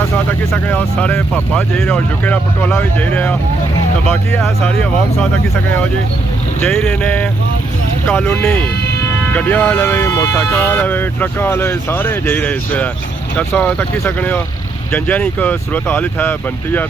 इस वक्त तक सकने हो सारे पापा जाई रहे और जुके पटोला भी जाई रहे तो बाकी है सारी आवाम इस वक्त तक सकने हो जी जाई रहे ने कॉलोनी गड्डियां वाले मोटरसाइकिल वाले ट्रकों वाले सारे जाई रहे इस इस वक्त तक सकने हो जनजन एक सूरत हालत है बनती है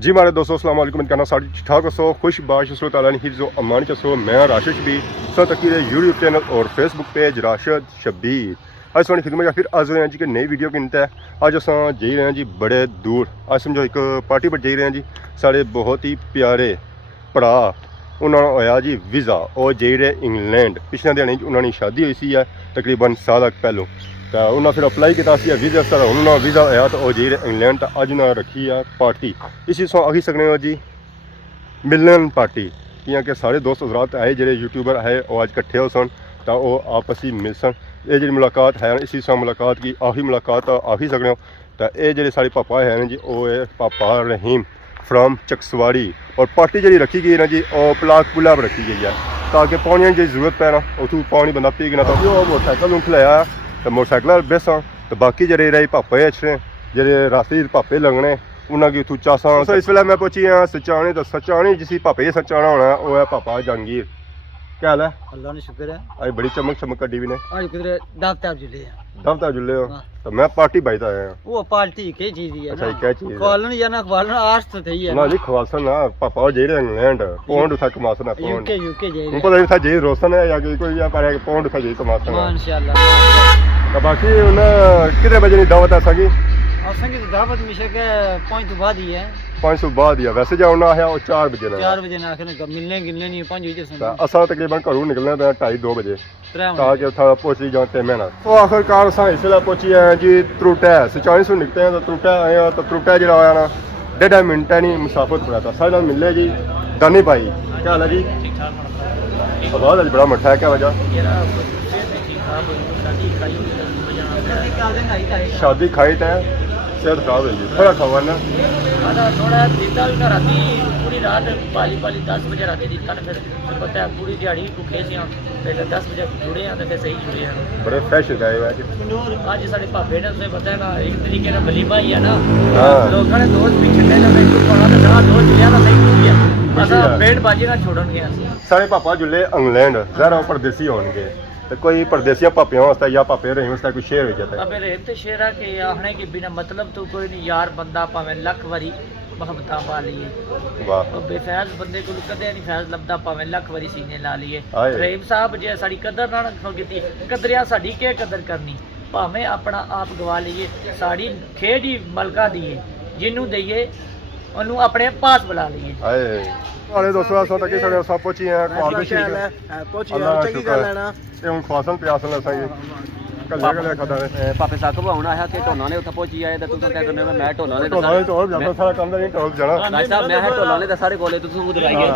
जी मारे दोस्तों अस्सलाम वालेकुम कहना सारी ठीक ठाक हसो खुश बाश सूरत अल्लाह ने जो अमान चसो मैं राशिद भी सो तक यूट्यूब चैनल और फेसबुक पेज राशिद शब्बीर आज सोनी खिदमत या फिर आज रहे हैं जी कि नई वीडियो की है अज अस जाई रहे हैं जी बड़े दूर आज समझो एक पार्टी पर जाई रहे हैं जी साढ़े बहुत ही प्यारे भरा उन्होंने होया जी वीज़ा और जाई रहे इंग्लैंड पिछले दिन उन्होंने शादी हुई सी है तकरीबन साल पहलों तो उन्होंने फिर अप्लाई किया वीज़ा सर उन्होंने वीज़ा आया तो वह जाई रहे इंग्लैंड तो अज उन्होंने रखी है पार्टी इसी सौ आखी सकने हो जी मिलन पार्टी जियां कि सारे दोस्त हजरात है जो यूट्यूबर है वो अज कट्ठे हो सन तो वह आपस ही मिल सन ये जी मुलाकात है इसी सौ मुलाकात की आखिरी मुलाकात आखी सकने हो तो ये जो सारे पापा है जी वो है पापा रहीम फ्राम चकसवाड़ी और पार्टी जी रखी गई ना जी और पलाक पुला पर रखी गई है ताकि पानी की जरूरत पै ना उतू पानी बंदा पी गया तो मोटरसाइकिल खिलाया तो मोटरसाइकिल बेसा तो बाकी जरे रही पापे अच्छे जेरे रास्ते पापे लगने उन्होंने उतू चासा तो इस वेले मैं पहुंची हाँ सचाने तो सचाने जिसी पापे सचाना होना वो है पापा जहांगीर क्या हाल है अल्लाह ने शुक्र है आज बड़ी चमक चमक कड्डी भी ने आज किधर दावता जुले हैं दावता जुले हो तो मैं पार्टी बाइता आया हूं वो पार्टी के चीज है अच्छा क्या चीज है खवालन या ना खवालन आज तो थई है ना जी खवासन ना पापा जे रहे इंग्लैंड पौंड उठा के मासना पौंड यूके जे उनको नहीं था जे रोशन है या कोई या पर पौंड उठा जे तो मासना माशाल्लाह तो बाकी उन कितने बजे की दावत है सगी और संगीत दावत मिशे के 5 तो बाद ही है 5 बाद ही वैसे जाना है और 4 बजे ना 4 बजे ना आखने मिलने गिलने नहीं 5 बजे से असा तकरीबन घरों निकलना था 2:30 बजे ताकि उठा पहुंची जाते मैं ना तो आखिरकार असा इसलिए पहुंची है जी त्रुटा सचाई से निकलते हैं तो त्रुटा आए हैं तो त्रुटा जो आया ना 1.5 मिनट है नहीं मुसाफिर पड़ा था सारे मिले जी दानी भाई क्या हाल है जी आवाज आज बड़ा मठा है क्या वजह शादी खाई था सेहत खराब है जी थोड़ा खावा ना थोड़ा दिता भी ना राती पूरी रात पाली 10 बजे राती दिता ने फिर पता है पूरी दिहाड़ी भूखे सी फिर 10 बजे जुड़े हैं तो फिर सही जुड़े हैं बड़े फ्रेश है आज साडे भापे ने तुझे पता है ना एक तरीके ना वलीमा ही है ना लोगों ने दोस्त पिछले ने मैं पाना तो ना दोस्त लिया ना सही हो गया असा पेट बाजी ना छोड़न गया सारे पापा जुले इंग्लैंड जरा परदेसी होंगे तो कोई परदेसिया पापियों वास्ते या पापे रहीम वास्ते कोई शेर हो जाता है अबे रहीम ते शेरा के आखने के बिना मतलब तो कोई नहीं यार बंदा भावे लख वारी मोहब्बत पा लिए वाह और बेफैज बंदे को कदे नहीं फैज लबदा भावे लख वारी सीने ला लिए रहीम साहब जे साडी कदर ना कीती कदरिया साडी के कदर करनी भावे अपना आप गवा लीए साडी खेड ही मलका दिए जिन्नू दईए ओनू अपने पास बुला लिए अरे दोस्तों असां तक सड़े सब पहुंची हैं ख्वाब भी ठीक है पहुंची है चंगी गल है ना ते हुन ख्वासन प्यासन असांगे कल्ले कल्ले खाता है पापे साकब आउणा है कि ढोना ने उथे पहुंची आए ते तू क्या करने में मैं ढोना ने ढोना ने तो ज्यादा सारा काम नहीं टोल जाना भाई साहब मैं है ढोना ने ते सारे कोले तू उधर आई गए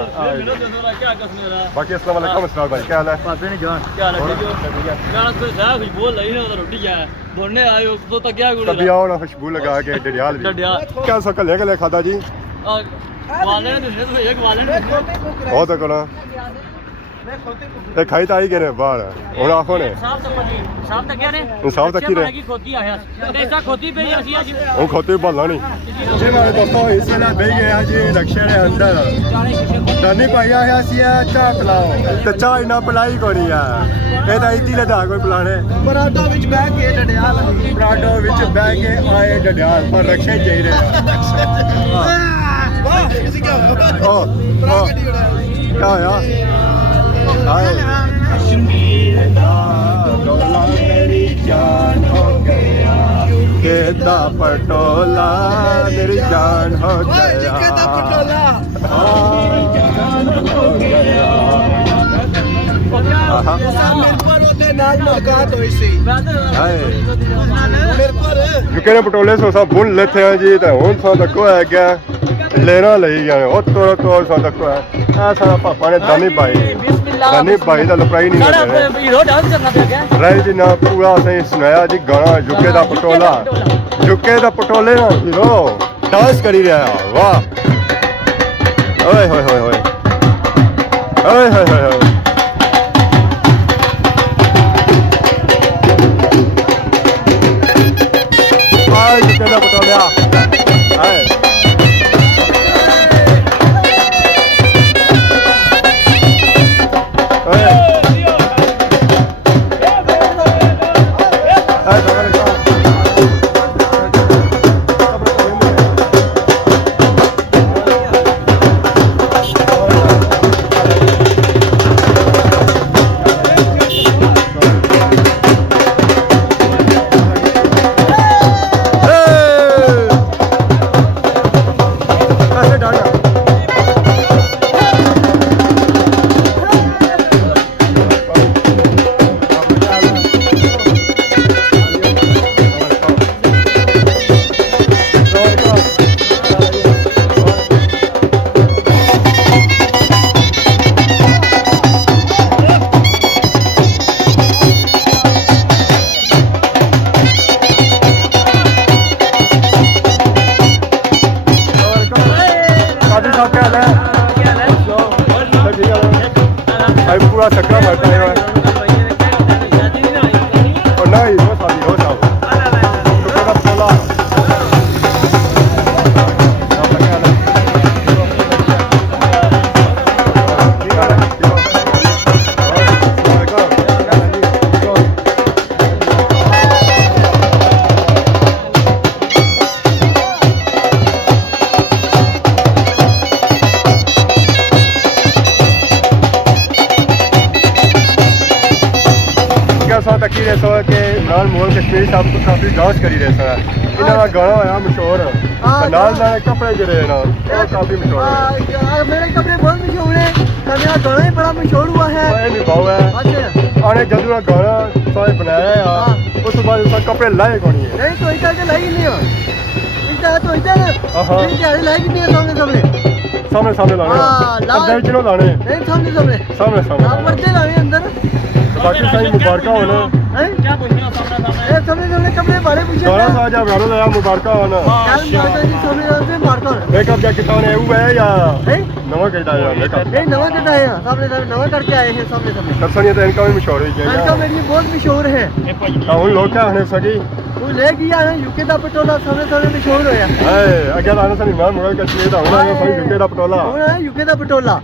क्या कसने रहा बाकी अस्सलाम वालेकुम अस्सलाम भाई क्या हाल है पापे ने जान क्या हाल है गाना तो साहब कुछ बोल रही ना रोटी क्या है बोलने आयो तो क्या गुड़ तभी आओ ना खुशबू लगा के डडियाल भी क्या सा कल्ले कल्ले खाता जी वाले ने तो एक वाले ने बहुत करो ते खाई ताई के बाहर हुन आखो ने साहब तक क्या ने साहब तक की रे खोती आया ऐसा खोती पे ਅਸੀਂ ਅੱਜ ਉਹ ਖੋਤੇ ਭਾਲਾ ਨਹੀਂ ਜੀ ਮਾਰੇ ਦੋਸਤੋ ਇਸ ਵੇਲੇ ਬਹਿ ਗਏ ਆ ਜੀ ਰਕਸ਼ੇ ਦੇ ਅੰਦਰ ਦਾਨੀ ਭਾਈ ਆਇਆ ਸੀ ਚਾਹ ਪਲਾਓ ਤੇ ਚਾਹ ਇਨਾ ਪਲਾਈ ਕੋਣੀ ਆ ਇਹ ਤਾਂ ਇੱਦੀ ਲਦਾ ਕੋਈ ਪਲਾਣੇ ਪਰਾਡੋ ਵਿੱਚ ਬਹਿ ਕੇ ਡਡਿਆਲ ਪਰਾਡੋ ਵਿੱਚ ਬਹਿ ਕੇ ਆਏ ਡਡਿਆਲ ਪਰ ਰਕਸ਼ੇ ਜਾਈ ਰਹੇ ਵਾਹ ਕਿਸੇ ਕੀ ਹੋਇਆ क्या होया कश्मीर दा डोला मेरी जान हो गया केदा पटोला मेरी जान हो गया केदा पटोला जान हो गया पटोले सो सब बुन लेते हैं जी तो हुन सा तको है क्या ਲੈਣਾ ਲਈ ਗਏ ਉਹ ਤੋੜ ਸਾਡਾ ਆ ਸਾਡਾ ਪਾਪਾ ਨੇ ਦਾਨੀ ਭਾਈ ਦਾ ਲਪਰਾਈ ਨਹੀਂ ਸਾਡਾ ਹੀਰੋ ਡਾਂਸ ਕਰਨਾ ਪਿਆ ਗਿਆ ਰਾਈ ਜੀ ਨਾ ਪੂਰਾ ਅਸੀਂ ਸੁਣਾਇਆ ਜੀ ਗਾਣਾ ਜੁਕੇ ਦਾ ਪਟੋਲੇ ਨਾ ਹੀਰੋ ਡਾਂਸ ਕਰੀ ਰਿਹਾ ਵਾਹ ਓਏ ਹੋਏ ਹੋਏ ਹੋਏ ਓਏ ਹੋਏ ਹੋਏ ਹੋਏ ਆਏ ਜੁਕੇ ਦਾ ਪਟੋਲਿਆ ਆਏ पूरा चक्कर मारता है और नहीं हो साहब तकी रहे सो कि इमरान मोहन कश्मीरी साहब को काफी डांस करी रहे सर इन्हों का गाना होया मशहूर नाल नाल कपड़े जड़े ना काफी मशहूर है मेरे कपड़े बहुत मशहूर है मेरा गाना ही बड़ा मशहूर हुआ है ये भी भाव है आने जदू गाना सारे बनाया है उस बाद उसका कपड़े लाए कौन है नहीं तो इधर के लाई नहीं हो इधर तो इधर ये क्या लाई नहीं है सामने सामने लाने अंदर चलो लाने नहीं सामने पर्दे लाने अंदर बाकी सही मुबारक होना क्या पूछना सामने कपड़े बारे पूछे गाना सा जा गाना लाया मुबारक होना सामने मारता मेकअप जा कितना है वो है या नवा कहता है मेकअप नहीं नवा करता है सामने नवा करके आए हैं सामने दर्शनीय तो इनका भी मशहूर है इनका मेरी बहुत मशहूर है उन लोग क्या होने सकी वो ले गया है यूके दा पटोला सामने मशहूर होया अगे आने से इमरान मोहन कश्मीर दा होना है सही यूके दा पटोला होना है यूके दा पटोला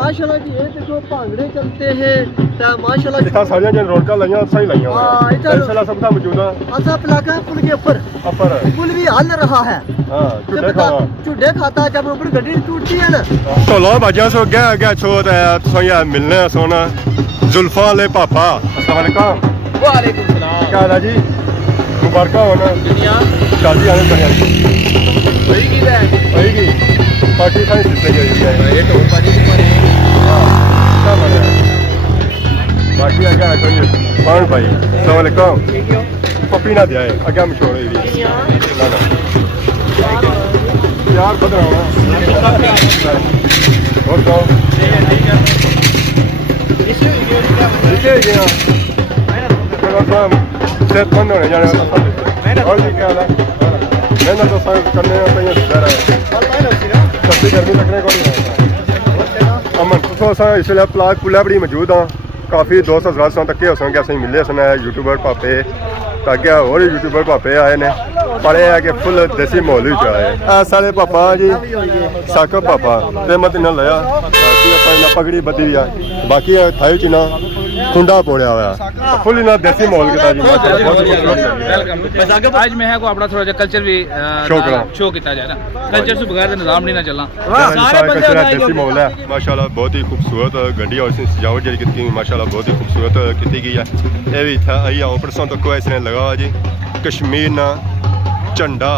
माशाल्लाह जी ये देखो भांगड़े चलते हैं ता माशाल्लाह इतना सारियां जन रोडका लाइयां सही लाइयां हां इधर सब का मौजूद है अच्छा पलाका पुल के ऊपर पुल भी हल रहा है हां झूठे खाता जब ऊपर गड्डी टूटती है ना तो लो बाजा सो गया छोड़ तो यार मिलने सोना जुल्फा ले पापा अस्सलाम वालेकुम वालेकुम सलाम क्या हाल है जी मुबारक होना दुनिया शादी आने दुनिया होएगी पार्टी सारी सिस्टम गई है ये तो पानी की पानी क्या बन रहा है बाकी आगे आ कोई कौन भाई अस्सलाम वालेकुम पपी ना दिया है आगे हम छोड़ रही ना यार बदल रहा और कहो इसे गया सेहतमंद होने जाने वाला और भी क्या है मैंने तो सब करने में सस्ती गर्मी लगने को नहीं अमन तो इसलिए प्लाग पुला बड़ी मौजूद हाँ काफ़ी दोस्त हजरात सन तक हो कि असं मिले सन यूट्यूबर पापे ताकि और यूट्यूबर पापे आए ने पर यह है कि फुल देसी माहौल आए सारे पापा जी साकब पापा ते मत इन्हें लिया बाकी अपना पगड़ी बदी आ बाकी थाई च ना खुंडा पोड़िया हुआ फुल इन्हें देसी माहौल किया जी वेलकम आज मैं को अपना थोड़ा कल्चर भी शो किया जाए ना कल्चर से बगैर निजाम नहीं ना चलना सारे देसी माहौल है माशाल्लाह बहुत ही खूबसूरत गड्डी और सजावट जी की माशाल्लाह बहुत ही खूबसूरत की गई है ये भी था आई आओ परसों तक को इसने लगा जी कश्मीर ना झंडा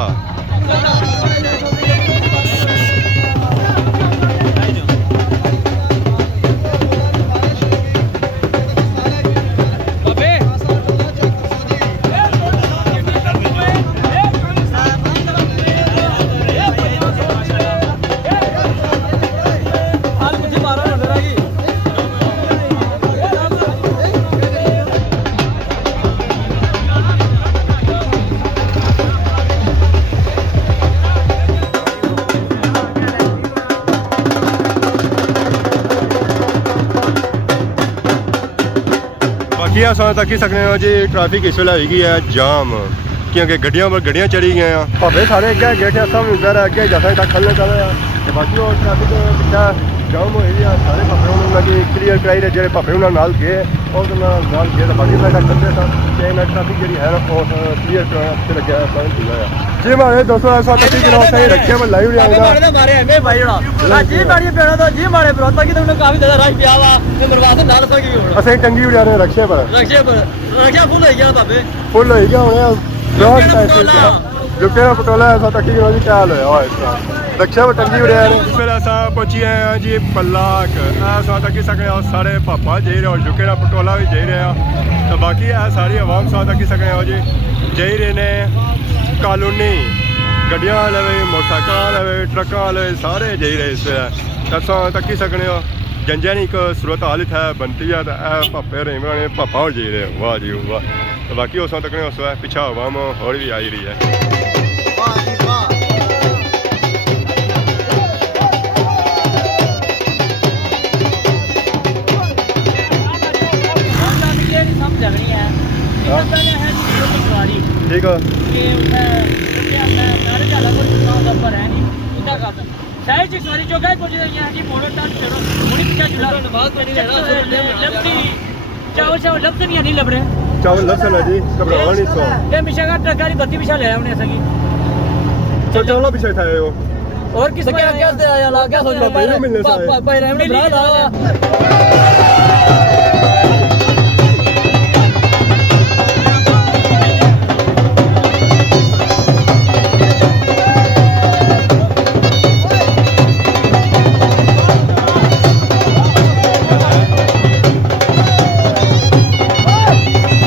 बाकी अस तक सकने हो जी ट्रैफिक इस वेले होगी है जाम क्योंकि गड्डियां चढ़ी गए हैं भावे सारे अगे गेट सब इधर अगे जैसा तक खलने चले हैं बाकी वो ट्रैफिक पिछा जाम हो गया सारे भावे उन्होंने क्लीयर कराई रहे जो भावे उन्होंने नाल गए और नाल गए तो बाकी साइड करते थे ट्रैफिक जी है वो क्लीयर कराने लगे जी हमारे दोस्तों ऐसा तक सही रखे मैं लाइव आऊँगा मारे एमए भाई जड़ा जी मारी पेड़ा तो जी मारे बरोता की तुमने काफी ज्यादा रश पिया वा ते बर्बाद नाल सकी हो असं टंगी उड़ा रहे रक्षे पर रक्षा फुल हो गया बाबे फुल हो गया हुणे जुके पटोला ऐसा तकी जी क्या हाल होया इसका रक्षा पर टंगी उड़े फिर ऐसा पहुंची हैं जी पलाक ऐसा तकी सकने हो सारे पापा जाई रहे हो जुके ना पटोला भी जाई रहे हो तो बाकी है सारी आवाम सा तकी सकने हो जी जाई रहे ने कॉलोनी गड्डियां लवे मोटरसाइकिल लवे ट्रकां लवे सारे जाई रहे इस ऐसा तकी सकने हो जंजन एक सूरत हालत है बनती है तो पापे रेमरा ने पापा हो जाई रहे वाह जी वाह तो बाकी उस तकने उस पिछा आवाम और भी आई रही है ठीक है शायद सॉरी जो गए कुछ यहाँ जी मोड़ो टाट चलो मुड़ी पीछा जुला चावल चावल लफ्ज़ नहीं लग रहे चावल लसन है जी घबरावा नहीं सो ये मिशा का ट्रक बत्ती पिछा ले हमने सकी तो चावल पीछे था वो और किस क्या क्या दे आया ला क्या सोच रहा भाई मिलने से भाई रहने बुला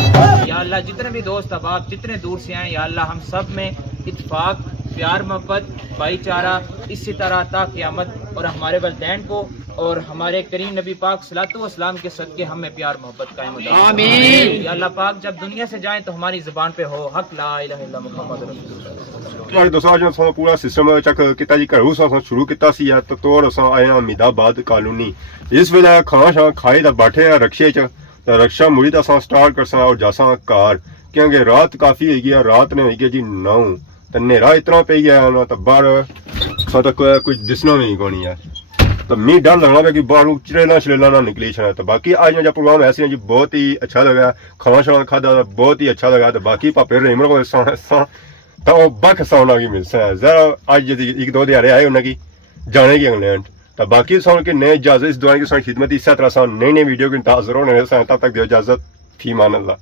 ला जितने भी दोस्त अहबाब जितने दूर से आए या अल्लाह हम सब में इत्तेफाक प्यार मोहब्बत भाईचारा इसी तरह ता क़यामत और हमारे वलदैन को और हमारे करीम नबी पाक सल्लल्लाहु अलैहि वसल्लम के सदके हमें प्यार मोहब्बत कायम हो आमीन या अल्लाह पाक जब दुनिया से जाएं तो हमारी ज़ुबान पे हो हक ला इलाहा इल्लल्लाह मुहम्मद रसूलुल्लाह। दोस्तों आज असां पूरा सिस्टम चेक किया जी घरों असां शुरू किया सी तो तौर असां आए हैं अमीदाबाद कॉलोनी इस वेले खां शां खाए दा बैठे हैं रक्शे च तो रक्षा मुड़ी तो असां स्टार्ट कर और जासा कार क्योंकि रात काफ़ी हो गई रात ने हो गई जी 9 तो नेरा इतना पे गया ना तो बाहर तक कुछ दिसना भी नहीं है तो मी डर लगना है कि बाहर चिड़ेला छिड़ेला ना निकली छा तो बाकी आज जो प्रोग्राम ऐसे हैं जी बहुत ही अच्छा लगा खाना शाना खादा बहुत ही अच्छा लगा तो बाकी पापे रेमर को तो बख सौना की मिलता है जरा आज एक दो दिहाड़े आए उन्हें जाने की इंग्लैंड तो बाकी सौन के नए इजाजत इस दुआ की खिदमत इस तरह नई नई वीडियो की इंतजार होने तब तक दो इजाजत फी मान अल्लाह।